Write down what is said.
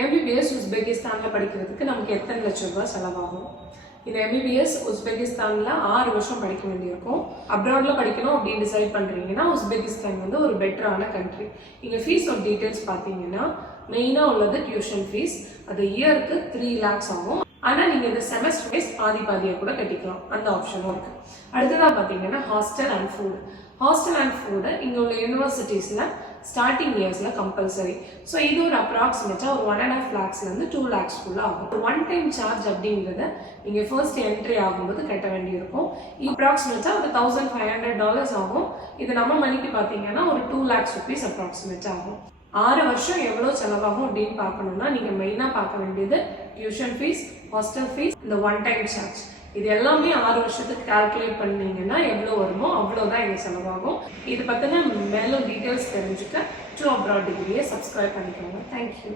MBBS உஸ்பெகிஸ்தானில் படிக்கிறதுக்கு நமக்கு எத்தனை லட்சம் ரூபாய் செலவாகும்? இந்த எம்பிபிஎஸ் உஸ்பெகிஸ்தானில் 6 வருஷம் படிக்க வேண்டியிருக்கும். அப்ராடில் படிக்கணும் அப்படின்னு டிசைட் பண்ணுறீங்கன்னா உஸ்பெகிஸ்தான் வந்து ஒரு பெட்டரான கண்ட்ரி. இங்கே ஃபீஸ் ஆஃப் டீட்டெயில்ஸ் பார்த்தீங்கன்னா மெயினாக உள்ளது டியூஷன் ஃபீஸ். அது இயருக்கு 3 lakhs ஆகும். ஆனால் நீங்கள் இந்த செமஸ்டர் வைஸ் பாதியாக கூட கட்டிக்கலாம், அந்த ஆப்ஷனும் இருக்குது. அடுத்ததாக பார்த்தீங்கன்னா hostel and food. Hostel and food இங்கே உள்ள யூனிவர்சிட்டிஸில் ஸ்டார்டிங் இயர்ஸில் கம்பல்சரி. ஸோ இது ஒரு அப்ராக்சிமேட்டாக ஒரு 1.5 lakhsலேருந்து 2 lakhs ஆகும். ஒரு ஒன் டைம் சார்ஜ் அப்படிங்கிறத நீங்கள் ஃபர்ஸ்ட் என்ட்ரி ஆகும்போது கட்ட வேண்டியிருக்கும். அப்ராக்சிமேட்டாக ஒரு $1,500 ஆகும். இது நம்ம மணிக்கு பார்த்தீங்கன்னா ஒரு 2 lakhs rupees அப்ராக்சிமேட்டாக ஆகும். 6 வருஷம் எவ்வளோ செலவாகும் அப்படின்னு பார்க்கணும்னா நீங்கள் மெயினாக பார்க்க வேண்டியது டியூஷன் ஃபீஸ், ஹாஸ்டல் ஃபீஸ், இந்த ஒன் டைம் சார்ஜ். இது எல்லாமே 6 வருஷத்துக்கு கால்குலேட் பண்ணீங்கன்னா எவ்வளோ வருமோ அவ்வளோதான் இங்கே செலவாகும். இது பற்றின மேலும் டீட்டெயில்ஸ் தெரிஞ்சுக்க டு அப்ராட் டிகிரியை சப்ஸ்கிரைப் பண்ணிக்கோங்க. தேங்க்யூ.